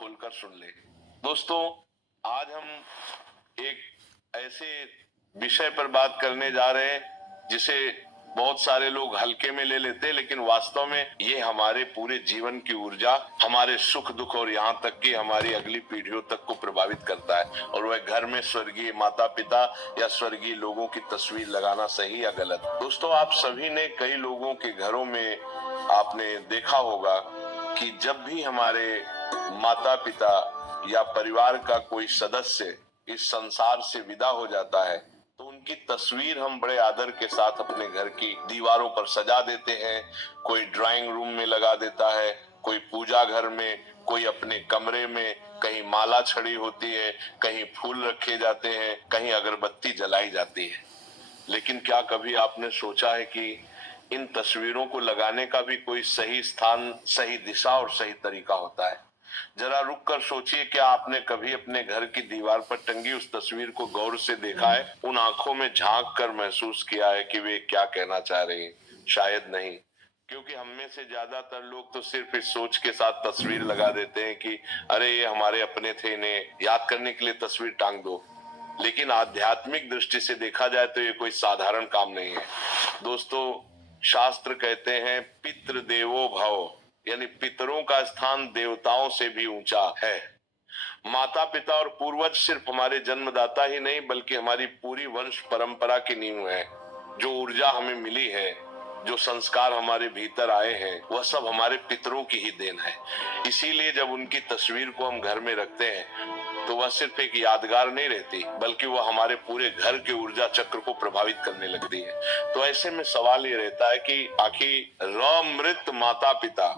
खोलकर सुन ले। दोस्तों, आज हम एक ऐसे विषय पर बात करने जा रहे हैं जिसे बहुत सारे लोग हल्के में ले लेते हैं, लेकिन वास्तव में ये हमारे पूरे जीवन की ऊर्जा, हमारे सुख दुख और यहाँ तक कि हमारी अगली पीढ़ियों तक को प्रभावित करता है। और वह घर में स्वर्गीय माता पिता या स्वर्गीय लोगों की तस्वीर लगाना सही या गलत। दोस्तों, आप सभी ने कई लोगों के घरों में आपने देखा होगा कि जब भी हमारे माता पिता या परिवार का कोई सदस्य इस संसार से विदा हो जाता है तो उनकी तस्वीर हम बड़े आदर के साथ अपने घर की दीवारों पर सजा देते हैं। कोई ड्राइंग रूम में लगा देता है, कोई पूजा घर में, कोई अपने कमरे में, कहीं माला छड़ी होती है, कहीं फूल रखे जाते हैं, कहीं अगरबत्ती जलाई जाती है। लेकिन क्या कभी आपने सोचा है कि इन तस्वीरों को लगाने का भी कोई सही स्थान, सही दिशा और सही तरीका होता है? जरा रुक कर सोचिए, क्या आपने कभी अपने घर की दीवार पर टंगी उस तस्वीर को गौर से देखा है, उन आंखों में झांक कर महसूस किया है कि वे क्या कहना चाह रही हैं? शायद नहीं, क्योंकि हम में से ज्यादातर लोग तो सिर्फ इस सोच के साथ तस्वीर लगा देते हैं कि अरे ये हमारे अपने थे, इन्हें याद करने के लिए तस्वीर टांग दो। लेकिन आध्यात्मिक दृष्टि से देखा जाए तो ये कोई साधारण काम नहीं है। दोस्तों, शास्त्र कहते हैं पितृ देवो भव, यानी पितरों का स्थान देवताओं से भी ऊंचा है। माता पिता और पूर्वज सिर्फ हमारे जन्मदाता ही नहीं बल्कि हमारी पूरी वंश परंपरा की नींव है। जो ऊर्जा हमें मिली है, जो संस्कार हमारे भीतर आए हैं, वह सब हमारे पितरों की ही देन है। इसीलिए जब उनकी तस्वीर को हम घर में रखते हैं तो वह सिर्फ एक यादगार नहीं रहती बल्कि वह हमारे पूरे घर के ऊर्जा चक्र को प्रभावित करने लगती है। तो ऐसे में सवाल ये रहता है कि आखिर अमृत माता पिता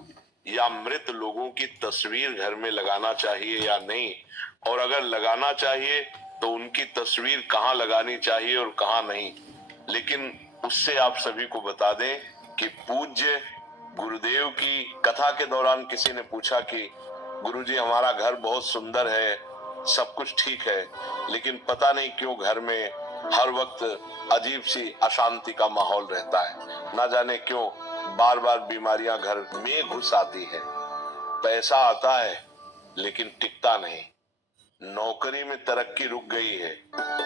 या मृत लोगों की तस्वीर घर में लगाना चाहिए या नहीं, और अगर लगाना चाहिए तो उनकी तस्वीर कहाँ लगानी चाहिए और कहाँ नहीं। लेकिन उससे आप सभी को बता दें कि पूज्य गुरुदेव की कथा के दौरान किसी ने पूछा कि गुरुजी, हमारा घर बहुत सुंदर है, सब कुछ ठीक है, लेकिन पता नहीं क्यों घर में हर वक्त अजीब सी अशांति का माहौल रहता है। ना जाने क्यों बार बार बीमारियां घर में घुस आती है। पैसा आता है लेकिन टिकता नहीं, नौकरी में तरक्की रुक गई है।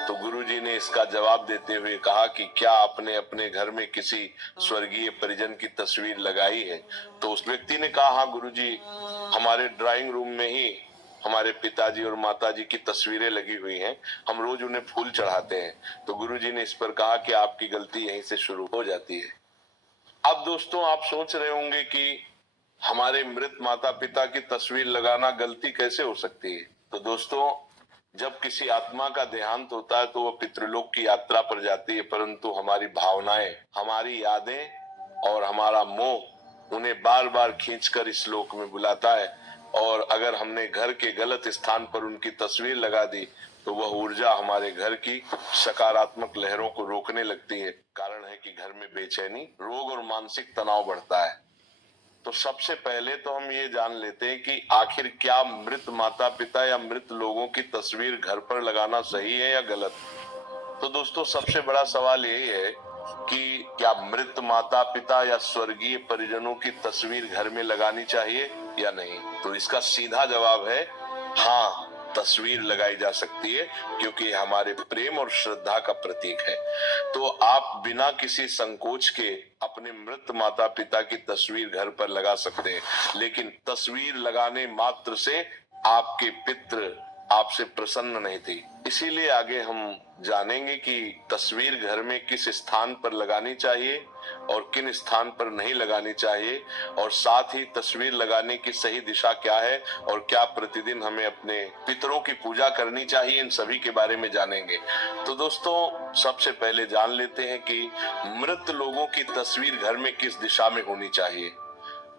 तो गुरुजी ने इसका जवाब देते हुए कहा कि क्या आपने अपने घर में किसी स्वर्गीय परिजन की तस्वीर लगाई है? तो उस व्यक्ति ने कहा, हाँ गुरुजी, हमारे ड्राइंग रूम में ही हमारे पिताजी और माताजी की तस्वीरें लगी हुई हैं, हम रोज उन्हें फूल चढ़ाते हैं। तो गुरुजी ने इस पर कहा कि आपकी गलती यहीं से शुरू हो जाती है। अब दोस्तों, आप सोच रहे होंगे कि हमारे मृत माता पिता की तस्वीर लगाना गलती कैसे हो सकती है? तो दोस्तों, जब किसी आत्मा का देहांत होता है तो वह पितृलोक की यात्रा पर जाती है, परंतु हमारी भावनाएं, हमारी यादें और हमारा मोह उन्हें बार बार खींचकर इस लोक में बुलाता है। और अगर हमने घर के गलत स्थान पर उनकी तस्वीर लगा दी तो वह ऊर्जा हमारे घर की सकारात्मक लहरों को रोकने लगती है। कारण है कि घर में बेचैनी, रोग और मानसिक तनाव बढ़ता है। तो सबसे पहले तो हम ये जान लेते हैं कि आखिर क्या मृत माता पिता या मृत लोगों की तस्वीर घर पर लगाना सही है या गलत? तो दोस्तों, सबसे बड़ा सवाल यही है कि क्या मृत माता पिता या स्वर्गीय परिजनों की तस्वीर घर में लगानी चाहिए या नहीं? तो इसका सीधा जवाब है हाँ, तस्वीर लगाई जा सकती है, क्योंकि हमारे प्रेम और श्रद्धा का प्रतीक है। तो आप बिना किसी संकोच के अपने मृत माता पिता की तस्वीर घर पर लगा सकते हैं, लेकिन तस्वीर लगाने मात्र से आपके पितृ आपसे प्रसन्न नहीं थी। इसीलिए आगे हम जानेंगे कि तस्वीर घर में किस स्थान पर लगानी चाहिए और किन स्थान पर नहीं लगानी चाहिए, और साथ ही तस्वीर लगाने की सही दिशा क्या है और क्या प्रतिदिन हमें अपने पितरों की पूजा करनी चाहिए, इन सभी के बारे में जानेंगे। तो दोस्तों, सबसे पहले जान लेते हैं कि मृत लोगों की तस्वीर घर में किस दिशा में होनी चाहिए।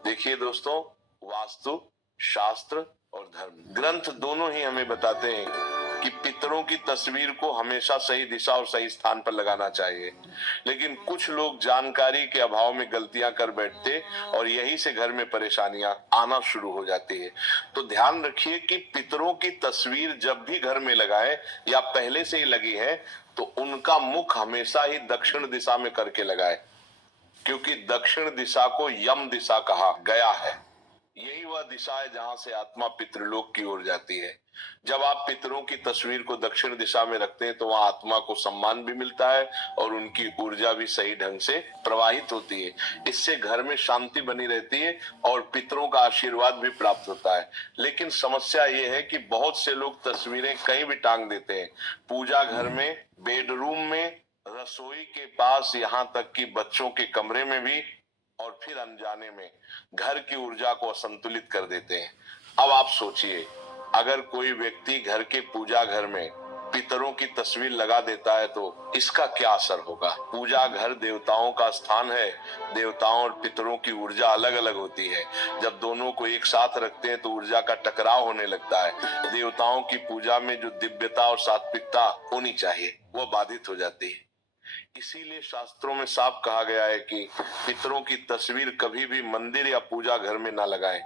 देखिए दोस्तों, वास्तु, शास्त्र और धर्म ग्रंथ दोनों ही हमें बताते हैं कि पितरों की तस्वीर को हमेशा सही दिशा और सही स्थान पर लगाना चाहिए। लेकिन कुछ लोग जानकारी के अभाव में गलतियां कर बैठते और यही से घर में परेशानियां आना शुरू हो जाती है। तो ध्यान रखिए कि पितरों की तस्वीर जब भी घर में लगाएं या पहले से ही लगी है तो उनका मुख हमेशा ही दक्षिण दिशा में करके लगाएं, क्योंकि दक्षिण दिशा को यम दिशा कहा गया है। यही वह दिशा है जहां से आत्मा पितृलोक की ओर जाती है। जब आप पितरों की तस्वीर को दक्षिण दिशा में रखते हैं तो वहां आत्मा को सम्मान भी मिलता है और उनकी ऊर्जा भी सही ढंग से प्रवाहित होती है। इससे घर में शांति बनी रहती है और पितरों का आशीर्वाद भी प्राप्त होता है। लेकिन समस्या ये है कि बहुत से लोग तस्वीरें कहीं भी टांग देते हैं, पूजा घर में, बेडरूम में, रसोई के पास, यहाँ तक कि बच्चों के कमरे में भी, और फिर अनजाने में घर की ऊर्जा को असंतुलित कर देते हैं। अब आप सोचिए, अगर कोई व्यक्ति घर के पूजा घर में पितरों की तस्वीर लगा देता है तो इसका क्या असर होगा। पूजा घर देवताओं का स्थान है। देवताओं और पितरों की ऊर्जा अलग अलग होती है। जब दोनों को एक साथ रखते हैं तो ऊर्जा का टकराव होने लगता है। देवताओं की पूजा में जो दिव्यता और सात्विकता होनी चाहिए वह बाधित हो जाती है। इसीलिए शास्त्रों में साफ कहा गया है कि पितरों की तस्वीर कभी भी मंदिर या पूजा घर में ना लगाएं।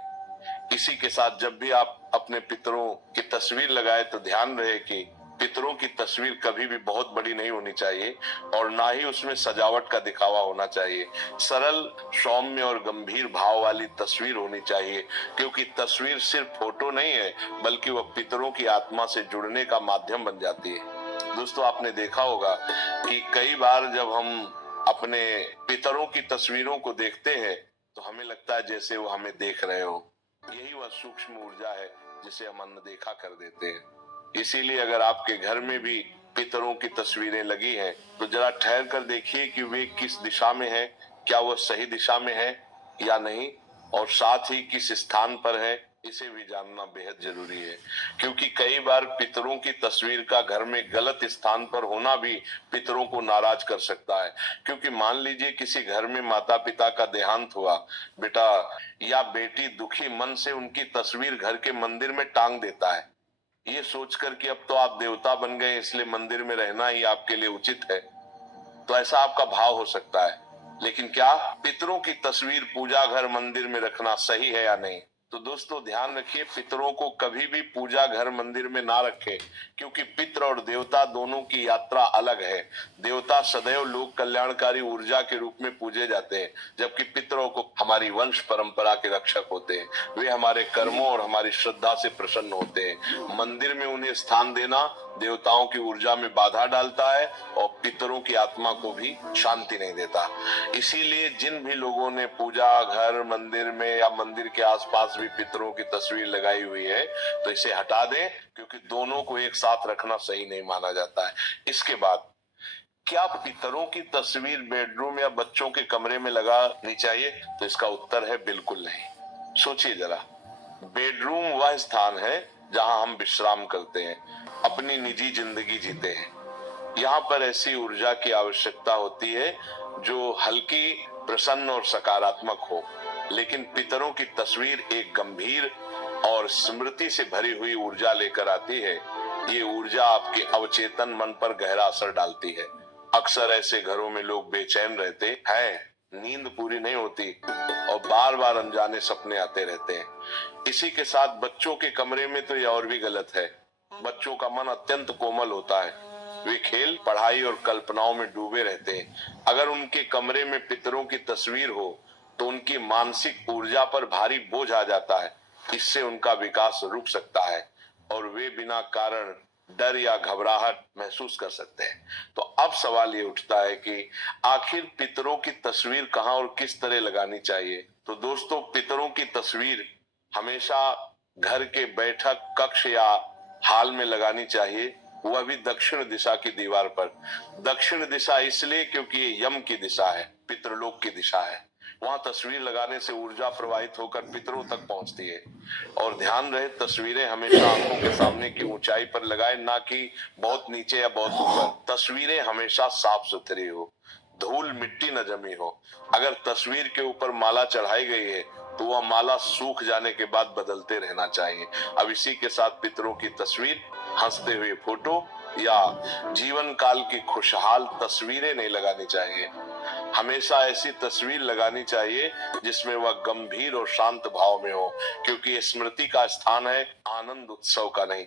इसी के साथ जब भी आप अपने पितरों की तस्वीर लगाए तो ध्यान रहे कि पितरों की तस्वीर कभी भी बहुत बड़ी नहीं होनी चाहिए और ना ही उसमें सजावट का दिखावा होना चाहिए। सरल, सौम्य और गंभीर भाव वाली तस्वीर होनी चाहिए, क्योंकि तस्वीर सिर्फ फोटो नहीं है बल्कि वह पितरों की आत्मा से जुड़ने का माध्यम बन जाती है। दोस्तों, आपने देखा होगा कि कई बार जब हम अपने पितरों की तस्वीरों को देखते हैं तो हमें लगता है जैसे वो हमें देख रहे हो। यही वह सूक्ष्म ऊर्जा है जिसे हम अनदेखा कर देते हैं। इसीलिए अगर आपके घर में भी पितरों की तस्वीरें लगी हैं तो जरा ठहर कर देखिए कि वे किस दिशा में है, क्या वह सही दिशा में है या नहीं, और साथ ही किस स्थान पर है, इसे भी जानना बेहद जरूरी है। क्योंकि कई बार पितरों की तस्वीर का घर में गलत स्थान पर होना भी पितरों को नाराज कर सकता है। क्योंकि मान लीजिए किसी घर में माता पिता का देहांत हुआ, बेटा या बेटी दुखी मन से उनकी तस्वीर घर के मंदिर में टांग देता है, ये सोचकर कि अब तो आप देवता बन गए इसलिए मंदिर में रहना ही आपके लिए उचित है। तो ऐसा आपका भाव हो सकता है, लेकिन क्या पितरों की तस्वीर पूजा घर मंदिर में रखना सही है या नहीं? तो दोस्तों, ध्यान रखिए, पितरों को कभी भी पूजा घर मंदिर में ना रखें, क्योंकि पितर और देवता दोनों की यात्रा अलग है। देवता सदैव लोक कल्याणकारी ऊर्जा के रूप में पूजे जाते हैं, जबकि पितरों को हमारी वंश परंपरा के रक्षक होते हैं। वे हमारे कर्मों और हमारी श्रद्धा से प्रसन्न होते हैं। मंदिर में उन्हें स्थान देना देवताओं की ऊर्जा में बाधा डालता है और पितरों की आत्मा को भी शांति नहीं देता। इसीलिए जिन भी लोगों ने पूजा घर मंदिर में या मंदिर के आसपास भी पितरों की तस्वीर लगाई हुई है तो इसे हटा दें, क्योंकि दोनों को एक साथ रखना सही नहीं माना जाता है। इसके बाद, क्या पितरों की तस्वीर बेडरूम या बच्चों के कमरे में लगानी चाहिए? तो इसका उत्तर है बिल्कुल नहीं। सोचिए जरा, बेडरूम वह स्थान है जहां हम विश्राम करते हैं, अपनी निजी जिंदगी जीते हैं। यहाँ पर ऐसी ऊर्जा की आवश्यकता होती है जो हल्की, प्रसन्न और सकारात्मक हो। लेकिन पितरों की तस्वीर एक गंभीर और स्मृति से भरी हुई ऊर्जा लेकर आती है। ये ऊर्जा आपके अवचेतन मन पर गहरा असर डालती है। अक्सर ऐसे घरों में लोग बेचैन रहते हैं, नींद पूरी नहीं होती और बार बार अनजाने सपने आते रहते हैं। इसी के साथ बच्चों के कमरे में तो यह और भी गलत है। बच्चों का मन अत्यंत कोमल होता है। वे खेल, पढ़ाई और कल्पनाओं में डूबे रहते हैं। अगर उनके कमरे में पितरों की तस्वीर हो तो उनकी मानसिक ऊर्जा पर भारी बोझ आ जाता है। इससे उनका विकास रुक सकता है और वे बिना कारण डर या घबराहट महसूस कर सकते हैं। तो अब सवाल ये उठता है कि आखिर पितरों की तस्वीर कहाँ और किस तरह लगानी चाहिए? तो दोस्तों, पितरों की तस्वीर हमेशा घर के बैठक कक्ष या हाल में लगानी चाहिए, वह भी दक्षिण दिशा की दीवार पर। दक्षिण दिशा इसलिए क्योंकि ये यम की दिशा है, पितृलोक की दिशा है। वहां तस्वीर लगाने से ऊर्जा प्रवाहित होकर पितरों तक पहुंचती है। और ध्यान रहे, तस्वीरें हमेशा आंखों के सामने की ऊंचाई पर लगाए, ना कि बहुत नीचे या बहुत ऊपर। तस्वीरें हमेशा साफ सुथरी हो, धूल मिट्टी न जमी हो। अगर तस्वीर के ऊपर माला चढ़ाई गई है तो वह माला सूख जाने के बाद बदलते रहना चाहिए। अब इसी के साथ पितरों की तस्वीर, हंसते हुए फोटो या जीवन काल की खुशहाल तस्वीरें नहीं लगानी चाहिए। हमेशा ऐसी तस्वीर लगानी चाहिए जिसमें वह गंभीर और शांत भाव में हो, क्योंकि ये स्मृति का स्थान है, आनंद उत्सव का नहीं।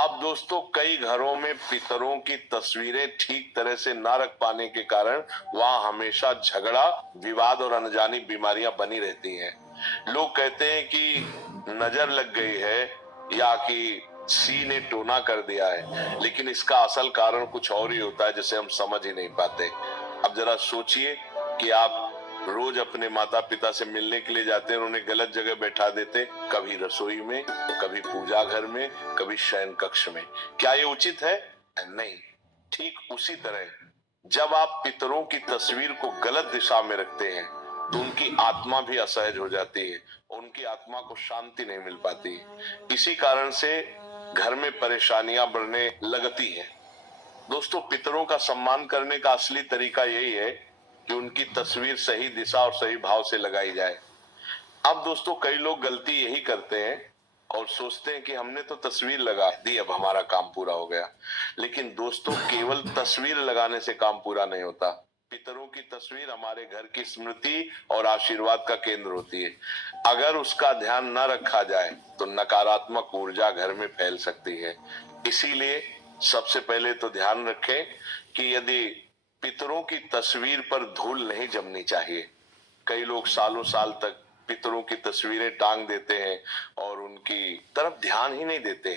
अब दोस्तों, कई घरों में पितरों की तस्वीरें ठीक तरह से ना रख पाने के कारण वहां हमेशा झगड़ा, विवाद और अनजानी बीमारियां बनी रहती हैं। लोग कहते हैं कि नजर लग गई है या कि सी ने टोना कर दिया है, लेकिन इसका असल कारण कुछ और ही होता है जिसे हम समझ ही नहीं पाते। अब जरा सोचिए कि आप रोज अपने माता पिता से मिलने के लिए जाते हैं, उन्हें गलत जगह बैठा देते, कभी रसोई में, कभी पूजा घर में, कभी शयन कक्ष में। क्या ये उचित है? नहीं। ठीक उसी तरह जब आप पितरों की तस्वीर को गलत दिशा में रखते हैं तो उनकी आत्मा भी असहज हो जाती है, उनकी आत्मा को शांति नहीं मिल पाती। इसी कारण से घर में परेशानियां बढ़ने लगती हैं। दोस्तों, पितरों का सम्मान करने का असली तरीका यही है कि उनकी तस्वीर सही दिशा और सही भाव से लगाई जाए। अब दोस्तों, कई लोग गलती यही करते हैं और सोचते हैं कि हमने तो तस्वीर लगा दी, अब हमारा काम पूरा हो गया। लेकिन दोस्तों, केवल तस्वीर लगाने से काम पूरा नहीं होता। पितरों की तस्वीर हमारे घर की स्मृति और आशीर्वाद का केंद्र होती है। अगर उसका ध्यान न रखा जाए तो नकारात्मक ऊर्जा घर में फैल सकती है। इसीलिए सबसे पहले तो ध्यान रखें कि यदि पितरों की तस्वीर पर धूल नहीं जमनी चाहिए। कई लोग सालों साल तक पितरों की तस्वीरें टांग देते हैं और उनकी तरफ ध्यान ही नहीं देते।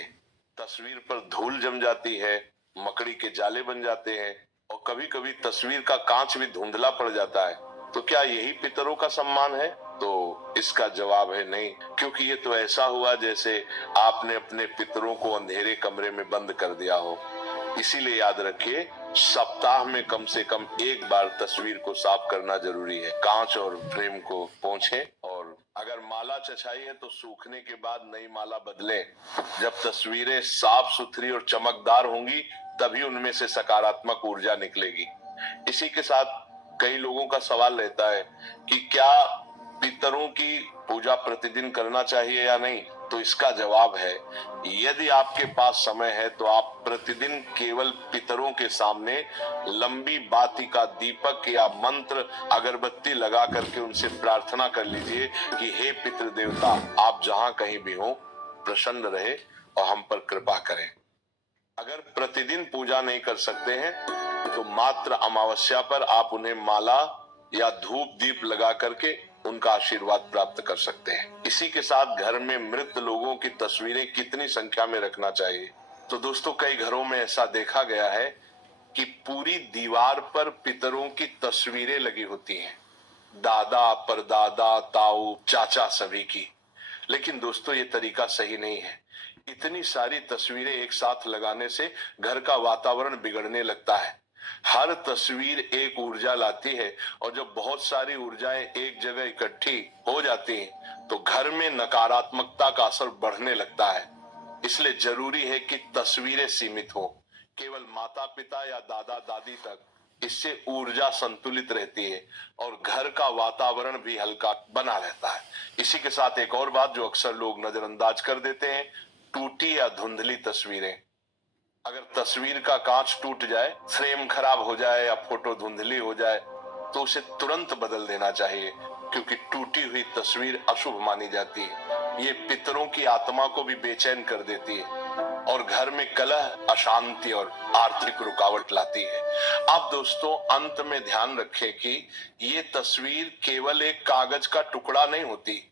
तस्वीर पर धूल जम जाती है, मकड़ी के जाले बन जाते हैं और कभी कभी तस्वीर का कांच भी धुंधला पड़ जाता है। तो क्या यही पितरों का सम्मान है? तो इसका जवाब है नहीं, क्योंकि ये तो ऐसा हुआ जैसे आपने अपने पितरों को अंधेरे कमरे में बंद कर दिया हो। इसीलिए याद रखिए, सप्ताह में कम से कम एक बार तस्वीर को साफ करना जरूरी है। कांच और फ्रेम को पोंछें और अगर माला चछाई है तो सूखने के बाद नई माला बदलें। जब तस्वीरें साफ सुथरी और चमकदार होंगी तभी उनमें से सकारात्मक ऊर्जा निकलेगी। इसी के साथ कई लोगों का सवाल रहता है कि क्या पितरों की पूजा प्रतिदिन करना चाहिए या नहीं? तो इसका जवाब है, यदि आपके पास समय है तो आप प्रतिदिन केवल पितरों के सामने लंबी बाती का दीपक या मंत्र अगरबत्ती लगा करके उनसे प्रार्थना कर लीजिए कि हे पितृ देवता, आप जहां कहीं भी हो प्रसन्न रहे और हम पर कृपा करें। अगर प्रतिदिन पूजा नहीं कर सकते हैं तो मात्र अमावस्या पर आप उन्हें माला या धूप दीप लगा करके उनका आशीर्वाद प्राप्त कर सकते हैं। इसी के साथ घर में मृत लोगों की तस्वीरें कितनी संख्या में रखना चाहिए? तो दोस्तों, कई घरों में ऐसा देखा गया है कि पूरी दीवार पर पितरों की तस्वीरें लगी होती हैं, दादा, परदादा, ताऊ, चाचा सभी की। लेकिन दोस्तों, ये तरीका सही नहीं है। इतनी सारी तस्वीरें एक साथ लगाने से घर का वातावरण बिगड़ने लगता है। हर तस्वीर एक ऊर्जा लाती है और जब बहुत सारी ऊर्जाएं एक जगह इकट्ठी हो जाती हैं तो घर में नकारात्मकता का असर बढ़ने लगता है। इसलिए जरूरी है कि तस्वीरें सीमित हो, केवल माता पिता या दादा दादी तक। इससे ऊर्जा संतुलित रहती है और घर का वातावरण भी हल्का बना रहता है। इसी के साथ एक और बात जो अक्सर लोग नजरअंदाज कर देते हैं, टूटी या धुंधली तस्वीरें। अगर तस्वीर का कांच टूट जाए, फ्रेम खराब हो जाए या फोटो धुंधली हो जाए तो उसे तुरंत बदल देना चाहिए, क्योंकि टूटी हुई तस्वीर अशुभ मानी जाती है। ये पितरों की आत्मा को भी बेचैन कर देती है और घर में कलह, अशांति और आर्थिक रुकावट लाती है। अब दोस्तों, अंत में ध्यान रखें कि ये तस्वीर केवल एक कागज का टुकड़ा नहीं होती,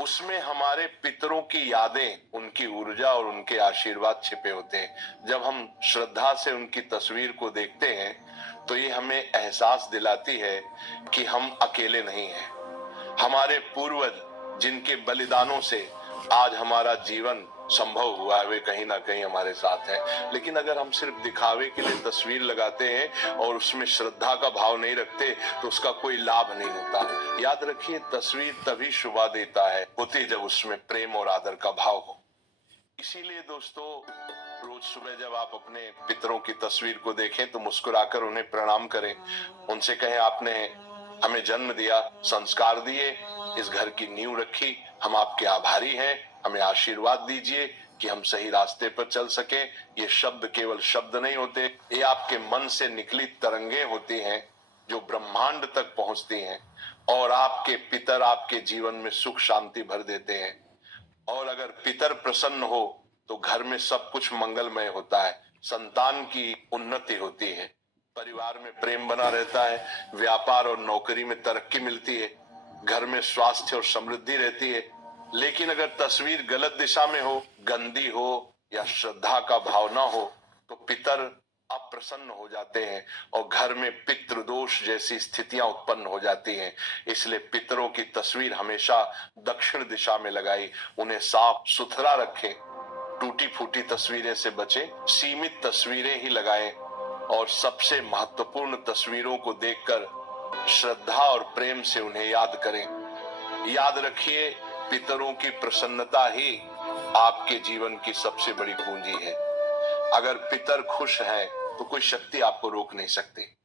उसमें हमारे पितरों की यादें, उनकी ऊर्जा और उनके आशीर्वाद छिपे होते हैं। जब हम श्रद्धा से उनकी तस्वीर को देखते हैं तो ये हमें एहसास दिलाती है कि हम अकेले नहीं हैं। हमारे पूर्वज जिनके बलिदानों से आज हमारा जीवन संभव हुआ है, वे कहीं ना कहीं हमारे साथ हैं। लेकिन अगर हम सिर्फ दिखावे के लिए तस्वीर लगाते हैं और उसमें श्रद्धा का भाव नहीं रखते तो उसका कोई लाभ नहीं होता। याद रखिए, तस्वीर तभी शोभा देता है होती जब उसमें प्रेम और आदर का भाव हो। इसीलिए दोस्तों, रोज सुबह जब आप अपने पितरों की तस्वीर को देखें तो मुस्कुराकर उन्हें प्रणाम करें। उनसे कहें, आपने हमें जन्म दिया, संस्कार दिए, इस घर की नींव रखी, हम आपके आभारी हैं, हमें आशीर्वाद दीजिए कि हम सही रास्ते पर चल सके। ये शब्द केवल शब्द नहीं होते, ये आपके मन से निकली तरंगे होती हैं जो ब्रह्मांड तक पहुंचती हैं और आपके पितर आपके जीवन में सुख शांति भर देते हैं। और अगर पितर प्रसन्न हो तो घर में सब कुछ मंगलमय होता है, संतान की उन्नति होती है, परिवार में प्रेम बना रहता है, व्यापार और नौकरी में तरक्की मिलती है। घर में स्वास्थ्य और समृद्धि रहती है। लेकिन अगर तस्वीर गलत दिशा में हो, गंदी हो या श्रद्धा का भाव ना हो, तो पितर अप्रसन्न हो जाते हैं और घर में पितृदोष जैसी स्थितियां उत्पन्न हो जाती हैं। इसलिए पितरों की तस्वीर हमेशा दक्षिण दिशा में लगाई, उन्हें साफ सुथरा रखें, टूटी फूटी तस्वीरें से बचें, सीमित तस्वीरें ही लगाएं और सबसे महत्वपूर्ण तस्वीरों को देखकर श्रद्धा और प्रेम से उन्हें याद करें। याद रखिए, पितरों की प्रसन्नता ही आपके जीवन की सबसे बड़ी पूंजी है। अगर पितर खुश हैं तो कोई शक्ति आपको रोक नहीं सकती।